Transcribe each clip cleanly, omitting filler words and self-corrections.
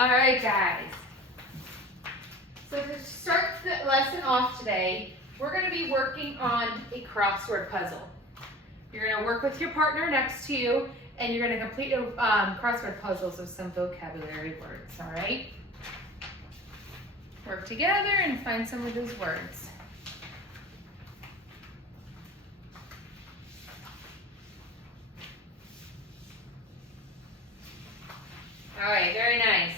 All right, guys. So to start the lesson off today, we're going to be working on a crossword puzzle. You're going to work with your partner next to you, and you're going to complete a crossword puzzles with some vocabulary words, all right? Work together and find some of those words. All right, very nice.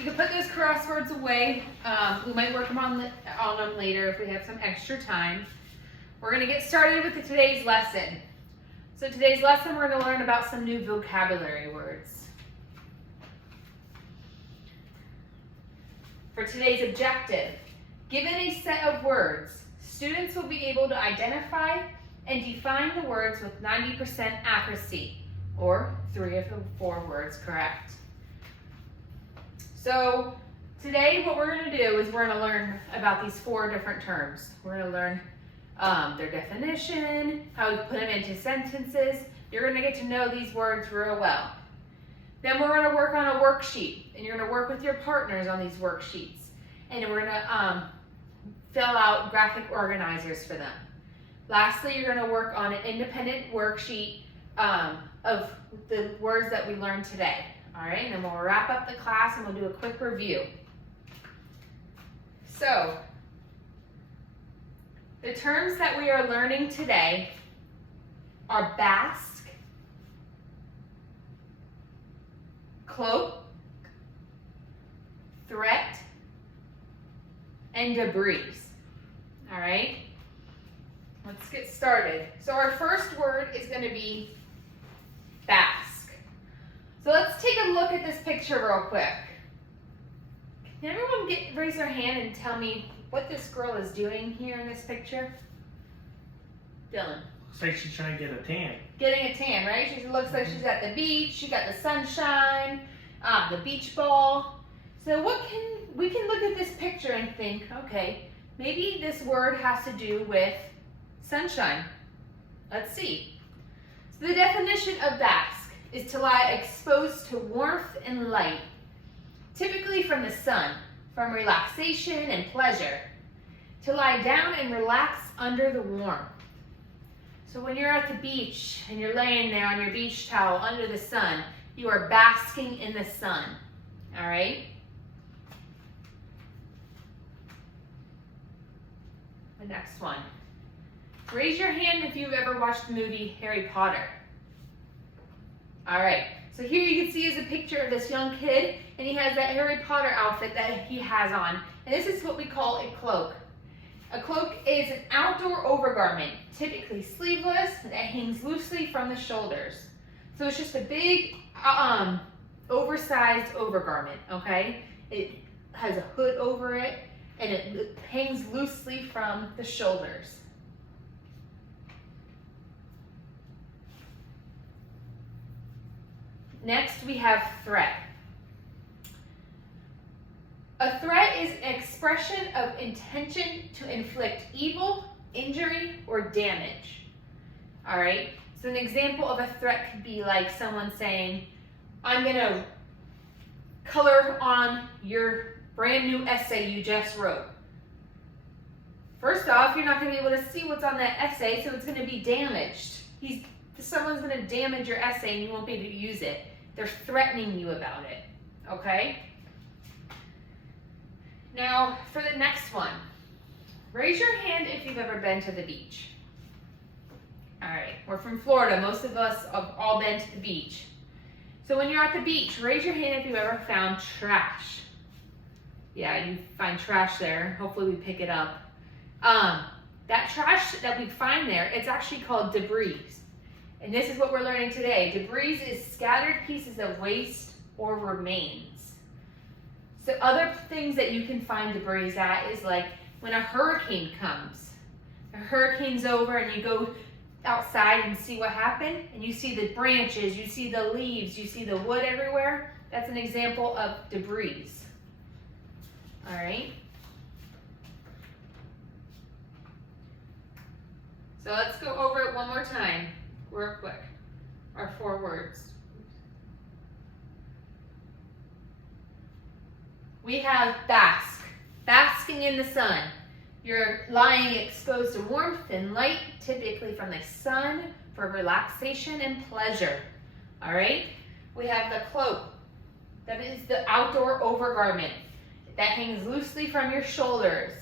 You can put those crosswords away. We might work on them later if we have some extra time. We're going to get started with today's lesson. So today's lesson, we're going to learn about some new vocabulary words. For today's objective, given a set of words, students will be able to identify and define the words with 90% accuracy, or 3 of the 4 words correct. So today what we're going to do is we're going to learn about these 4 different terms. We're going to learn their definition, how we put them into sentences. You're going to get to know these words real well. Then we're going to work on a worksheet, and you're going to work with your partners on these worksheets. And we're going to fill out graphic organizers for them. Lastly, you're going to work on an independent worksheet of the words that we learned today. All right, and then we'll wrap up the class and we'll do a quick review. So, the terms that we are learning today are basque, cloak, threat, and debris. All right, let's get started. So our first word is going to be basque. So let's take a look at this picture real quick. Can everyone raise their hand and tell me what this girl is doing here in this picture? Dylan. Looks like she's trying to get a tan. Getting a tan, right? She looks like she's at the beach. She got the sunshine, the beach ball. So we can look at this picture and think, okay, maybe this word has to do with sunshine. Let's see. So the definition of basque is to lie exposed to warmth and light, typically from the sun, from relaxation and pleasure. To lie down and relax under the warmth. So when you're at the beach and you're laying there on your beach towel under the sun, you are basking in the sun, all right? The next one. Raise your hand if you've ever watched the movie Harry Potter. All right, so here you can see is a picture of this young kid, and he has that Harry Potter outfit that he has on. And this is what we call a cloak. A cloak is an outdoor overgarment, typically sleeveless, that hangs loosely from the shoulders. So it's just a big, oversized overgarment, okay? It has a hood over it, and it hangs loosely from the shoulders. Next, we have threat. A threat is an expression of intention to inflict evil, injury, or damage. All right? So an example of a threat could be like someone saying, I'm going to color on your brand new essay you just wrote. First off, you're not going to be able to see what's on that essay, so it's going to be damaged. Someone's going to damage your essay and you won't be able to use it. They're threatening you about it, okay? Now, for the next one, raise your hand if you've ever been to the beach. All right, we're from Florida. Most of us have all been to the beach. So when you're at the beach, raise your hand if you've ever found trash. Yeah, you find trash there. Hopefully we pick it up. That trash that we find there, it's actually called debris. And this is what we're learning today. Debris is scattered pieces of waste or remains. So other things that you can find debris at is like when a hurricane comes. A hurricane's over and you go outside and see what happened, and you see the branches, you see the leaves, you see the wood everywhere. That's an example of debris. All right. So let's go over it one more time. Real quick, our 4 words. we have bask, basking in the sun. You're lying exposed to warmth and light, typically from the sun, for relaxation and pleasure. All right? We have the cloak. That is the outdoor overgarment that hangs loosely from your shoulders.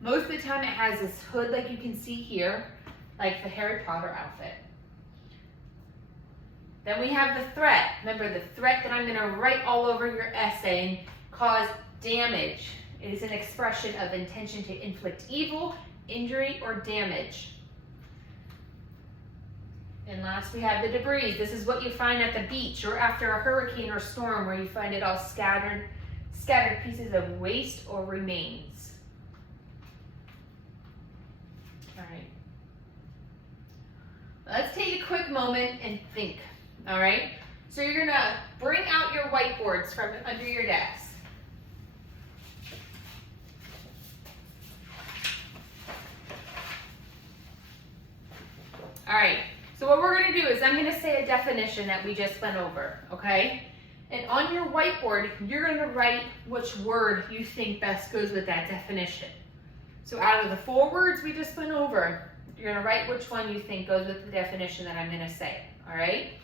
Most of the time it has this hood like you can see here, like the Harry Potter outfit. Then we have the threat. Remember the threat that I'm going to write all over your essay and cause damage. It is an expression of intention to inflict evil, injury, or damage. And last we have the debris. This is what you find at the beach or after a hurricane or storm where you find it all scattered pieces of waste or remains. All right. Let's take a quick moment and think. All right. So you're gonna bring out your whiteboards from under your desk. All right. So what we're going to do is I'm going to say a definition that we just went over, okay? And on your whiteboard, you're going to write which word you think best goes with that definition. So out of the 4 words we just went over, you're going to write which one you think goes with the definition that I'm going to say, all right?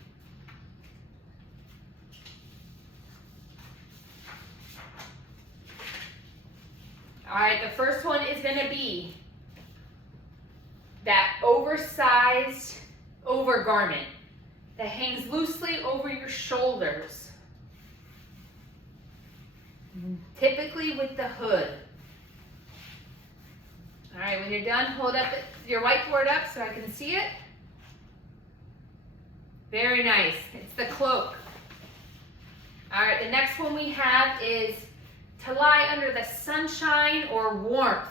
All right, the first one is going to be that oversized overgarment that hangs loosely over your shoulders, typically with the hood. All right, when you're done, hold up your whiteboard up so I can see it. Very nice. It's the cloak. All right, the next one we have is to lie under the sunshine or warmth,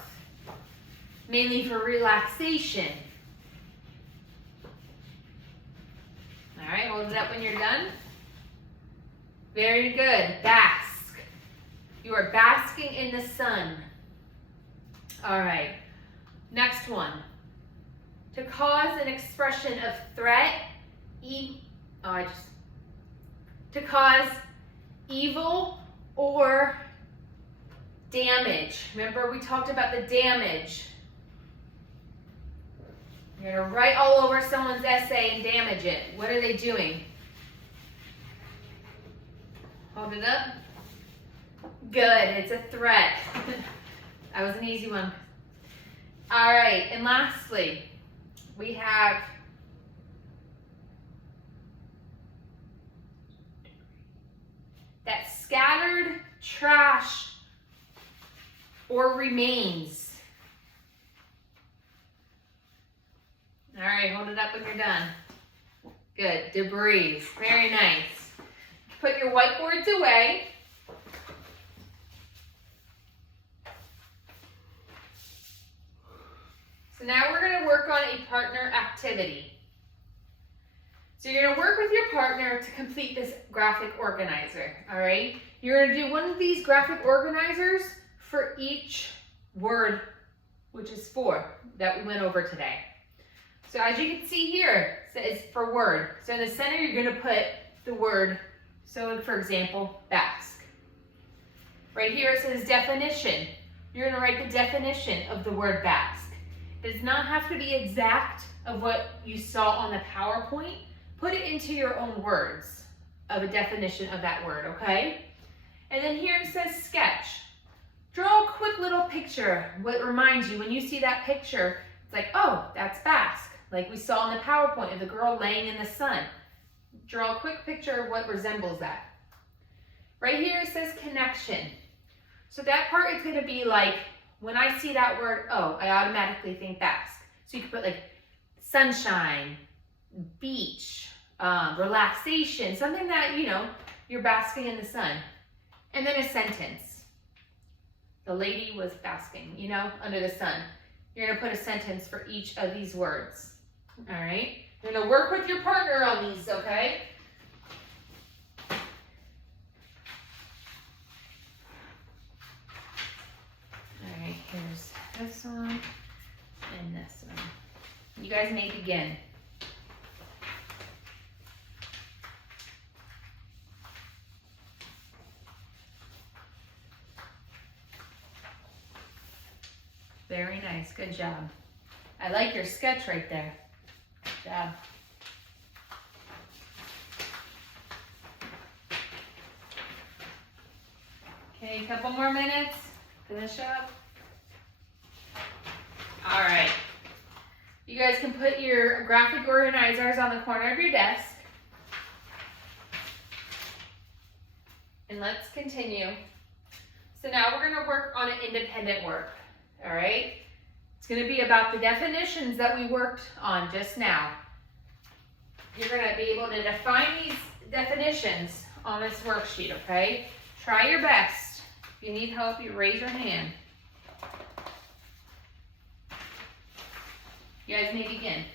mainly for relaxation. All right, hold it up when you're done. Very good. Bask. You are basking in the sun. All right. Next one. To cause an expression of threat, to cause evil or damage. Remember we talked about the damage. You're going to write all over someone's essay and damage it. What are they doing? Hold it up. Good. It's a threat. That was an easy one. All right. And lastly, we have that scattered trash or remains. All right, hold it up when you're done. Good, debris, very nice. Put your whiteboards away. So now we're gonna work on a partner activity. So you're gonna work with your partner to complete this graphic organizer, all right? You're gonna do one of these graphic organizers for each word, which is 4 that we went over today. So as you can see here, it says for word. So in the center, you're going to put the word. So for example, bask. Right here, it says definition. You're going to write the definition of the word bask. It does not have to be exact of what you saw on the PowerPoint. Put it into your own words of a definition of that word, okay? And then here it says sketch. Draw a quick little picture. What reminds you, when you see that picture, it's like, oh, that's bask. Like we saw in the PowerPoint of the girl laying in the sun. Draw a quick picture of what resembles that. Right here it says connection. So that part is going to be like, when I see that word, oh, I automatically think bask. So you can put like sunshine, beach, relaxation, something that, you know, you're basking in the sun. And then a sentence. The lady was basking, you know, under the sun. You're going to put a sentence for each of these words. All right? You're going to work with your partner on these, okay? All right, here's this one and this one. You guys may begin. Very nice. Good job. I like your sketch right there. Good job. Okay, a couple more minutes. Finish up. All right. You guys can put your graphic organizers on the corner of your desk. And let's continue. So now we're going to work on an independent work. All right? It's going to be about the definitions that we worked on just now. You're going to be able to define these definitions on this worksheet, okay? Try your best. If you need help, you raise your hand. You guys may begin.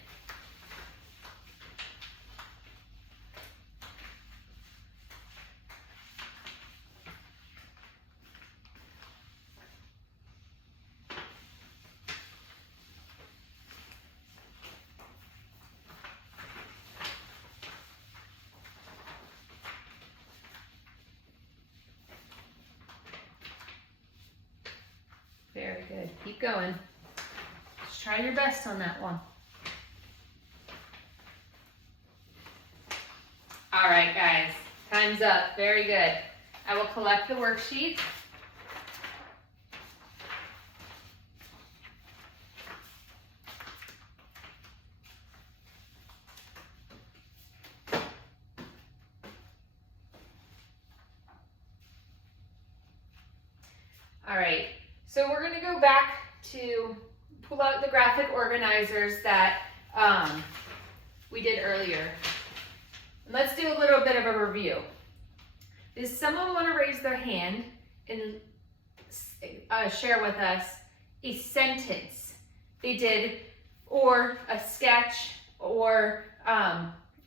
Very good. Keep going. Just try your best on that one. All right, guys. Time's up. Very good. I will collect the worksheet. All right. So we're going to go back to pull out the graphic organizers that we did earlier. And let's do a little bit of a review. Does someone want to raise their hand and share with us a sentence they did, or a sketch, or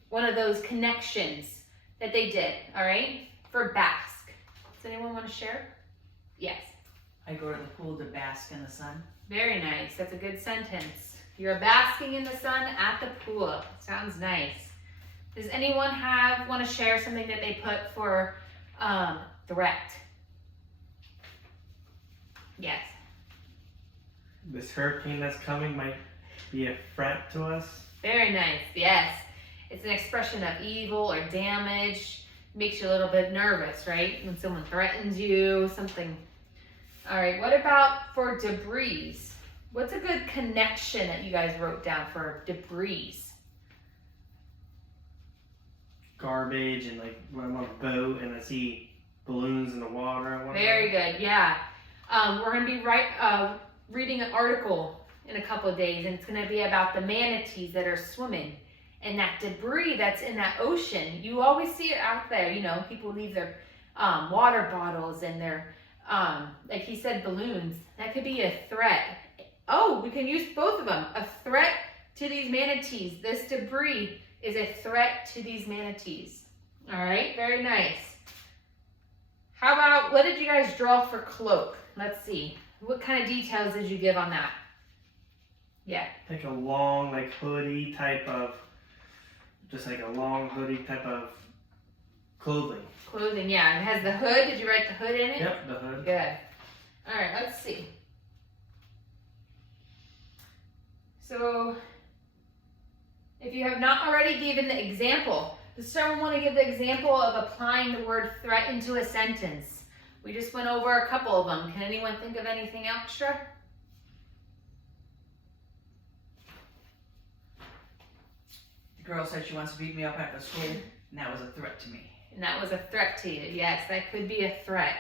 one of those connections that they did, all right, for Basque? Does anyone want to share? Yes. I go to the pool to bask in the sun. Very nice. That's a good sentence. You're basking in the sun at the pool. Sounds nice. Does anyone want to share something that they put for threat? Yes. This hurricane that's coming might be a threat to us. Very nice. Yes. It's an expression of evil or damage. Makes you a little bit nervous, right? When someone threatens you, something. All right. What about for debris? What's a good connection that you guys wrote down for debris? Garbage, and like when I'm on a boat and I see balloons in the water. Very good, yeah. We're going to be reading an article in a couple of days, and it's going to be about the manatees that are swimming and that debris that's in that ocean. You always see it out there. You know, people leave their water bottles and their, like he said, balloons. That could be a threat. Oh, we can use both of them. A threat to these manatees. This debris is a threat to these manatees. All right, very nice. How about, what did you guys draw for cloak? Let's see. What kind of details did you give on that? Yeah. Like a long, like hoodie type of, just like a long hoodie type of clothing. Clothing, yeah. It has the hood. Did you write the hood in it? Yep, the hood. Good. All right, let's see. So, if you have not already given the example, does someone want to give the example of applying the word threat into a sentence? We just went over a couple of them. Can anyone think of anything extra? The girl said she wants to beat me up after school, and that was a threat to me. And that was a threat to you. Yes, that could be a threat.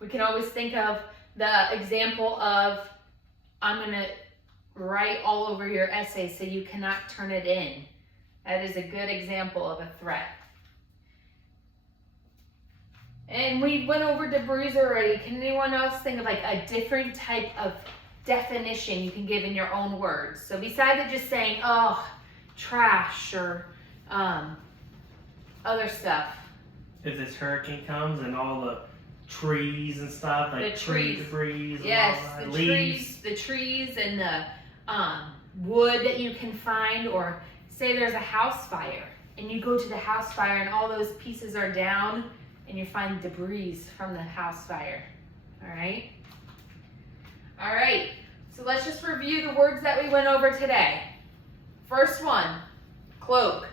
We can always think of the example of, I'm going to write all over your essay so you cannot turn it in. That is a good example of a threat. And we went over debris already. Can anyone else think of like a different type of definition you can give in your own words? So besides just saying, oh, trash or other stuff. If this hurricane comes and all the trees and stuff, like The tree trees. debris, Yes, and all that, the leaves. trees and the wood that you can find, or say there's a house fire and you go to the house fire and all those pieces are down and you find debris from the house fire. All right. So let's just review the words that we went over today. First one, cloak.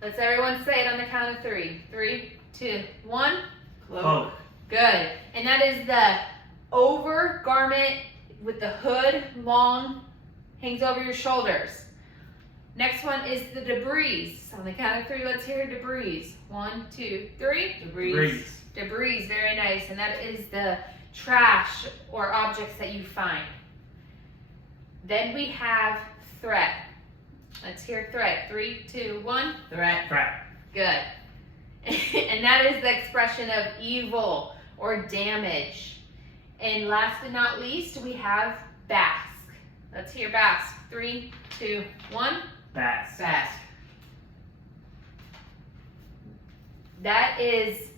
Let's everyone say it on the count of 3. 3, 2, 1. Cloak. Cloak. Good. And that is the over garment with the hood, long, hangs over your shoulders. Next one is the debris. On the count of 3, let's hear debris. 1, 2, 3. Debris. Debris, very nice. And that is the trash or objects that you find. Then we have threat. Let's hear threat. 3, 2, 1. Threat. Threat. Good. And that is the expression of evil or damage. And last but not least, we have bask. Let's hear bask. 3, 2, 1. Bask. Bask. That is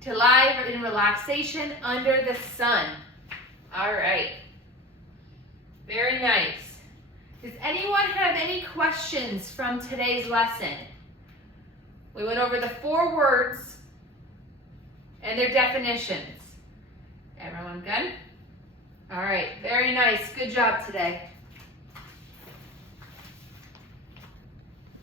to lie in relaxation under the sun. All right. Very nice. Does anyone have any questions from today's lesson? We went over the 4 words and their definitions. Everyone good? All right. Very nice. Good job today.